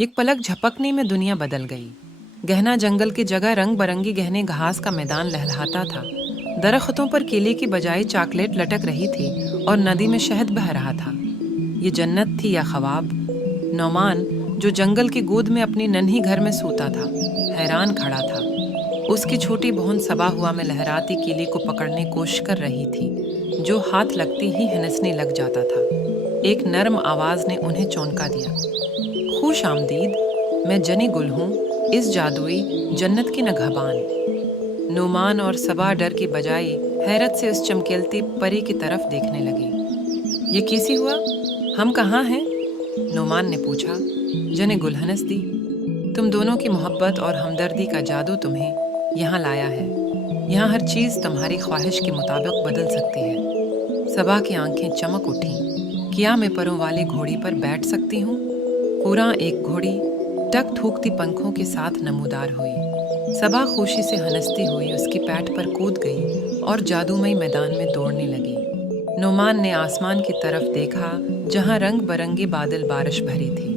एक पलक झपकने में दुनिया बदल गई। गहना जंगल की जगह रंग बरंगी गहने घास का मैदान लहलहाता था। दरख्तों पर केले की बजाय चॉकलेट लटक रही थी और नदी में शहद बह रहा था। ये जन्नत थी या ख्वाब? नौमान, जो जंगल की गोद में अपनी नन्ही घर में सूता था, हैरान खड़ा था। उसकी छोटी बहन सबा हुआ में लहराती केले को पकड़ने कोशिश कर रही थी, जो हाथ लगती ही हिनसने लग जाता था। एक नर्म आवाज ने उन्हें चौंका दिया। खुश आमदीद, मैं जनी गुल हूँ, इस जादुई जन्नत की नगहबान। नुमान और सबा डर की बजाय हैरत से उस चमकेलती परी की तरफ देखने लगे। ये कैसी हुआ? हम कहाँ हैं? नुमान ने पूछा। जने गुल हंस दी। तुम दोनों की मोहब्बत और हमदर्दी का जादू तुम्हें यहाँ लाया है। यहाँ हर चीज़ तुम्हारी ख्वाहिश के मुताबिक बदल सकती है। सबा की आंखें चमक उठीं। क्या मैं परों वाली घोड़ी पर बैठ सकती हूँ? पूरा एक घोड़ी टक ठूकती पंखों के साथ नमूदार हुई। सबा खुशी से हंसती हुई उसकी पैठ पर कूद गई और जादूमय मैदान में दौड़ने लगी। नुमान ने आसमान की तरफ देखा, जहां रंग बरंगे बादल बारिश भरी थी।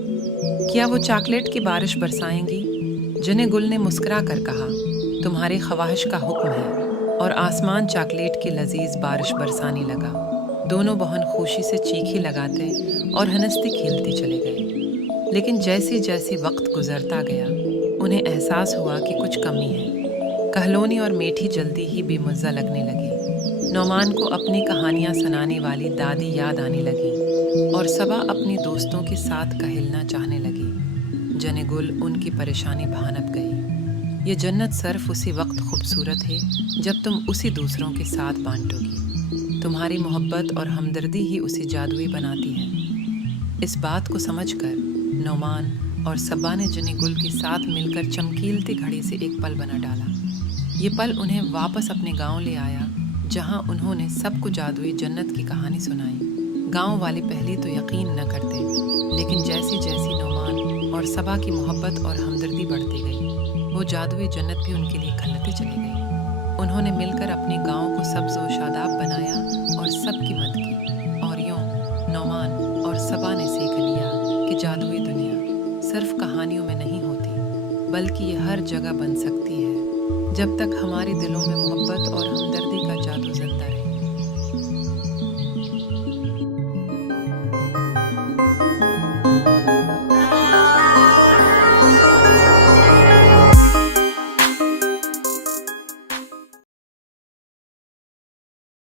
क्या वो चॉकलेट की बारिश बरसाएंगी? जने गुल ने मुस्कुरा कर कहा, तुम्हारी ख्वाहिश का हुक्म है। और आसमान चॉकलेट की लजीज बारिश बरसाने लगा। दोनों बहन खुशी से चीखें लगाते और हंसती खेलती चले गए। लेकिन जैसे जैसे वक्त गुजरता गया, उन्हें एहसास हुआ कि कुछ कमी है। कहलोनी और मीठी जल्दी ही बेमज़ा लगने लगी। नौमान को अपनी कहानियाँ सुनाने वाली दादी याद आने लगी और सबा अपनी दोस्तों के साथ कहलना चाहने लगी। जने गुल उनकी परेशानी भानप गई। ये जन्नत सिर्फ उसी वक्त खूबसूरत है जब तुम उसी दूसरों के साथ बांटोगी। तुम्हारी मोहब्बत और हमदर्दी ही उसे जादुई बनाती है। इस बात को समझकर नौमान और सबा ने जने गुल के साथ मिलकर चमकीलती घड़ी से एक पल बना डाला। ये पल उन्हें वापस अपने गांव ले आया, जहां उन्होंने सबको जादुई जन्नत की कहानी सुनाई। गांव वाले पहले तो यकीन न करते, लेकिन जैसी जैसी नौमान और सबा की मोहब्बत और हमदर्दी बढ़ती गई, वो जादुई जन्नत भी उनके लिए खलती चली गई। उन्होंने मिलकर अपने गांव को सब्ज व शादाब बनाया और सबकी मदद की। और यूं नौमान और सबा ने सीख लिया कि जादुई दुनिया सिर्फ कहानियों में नहीं होती, बल्कि ये हर जगह बन सकती है, जब तक हमारे दिलों में मोहब्बत और हमदर्दी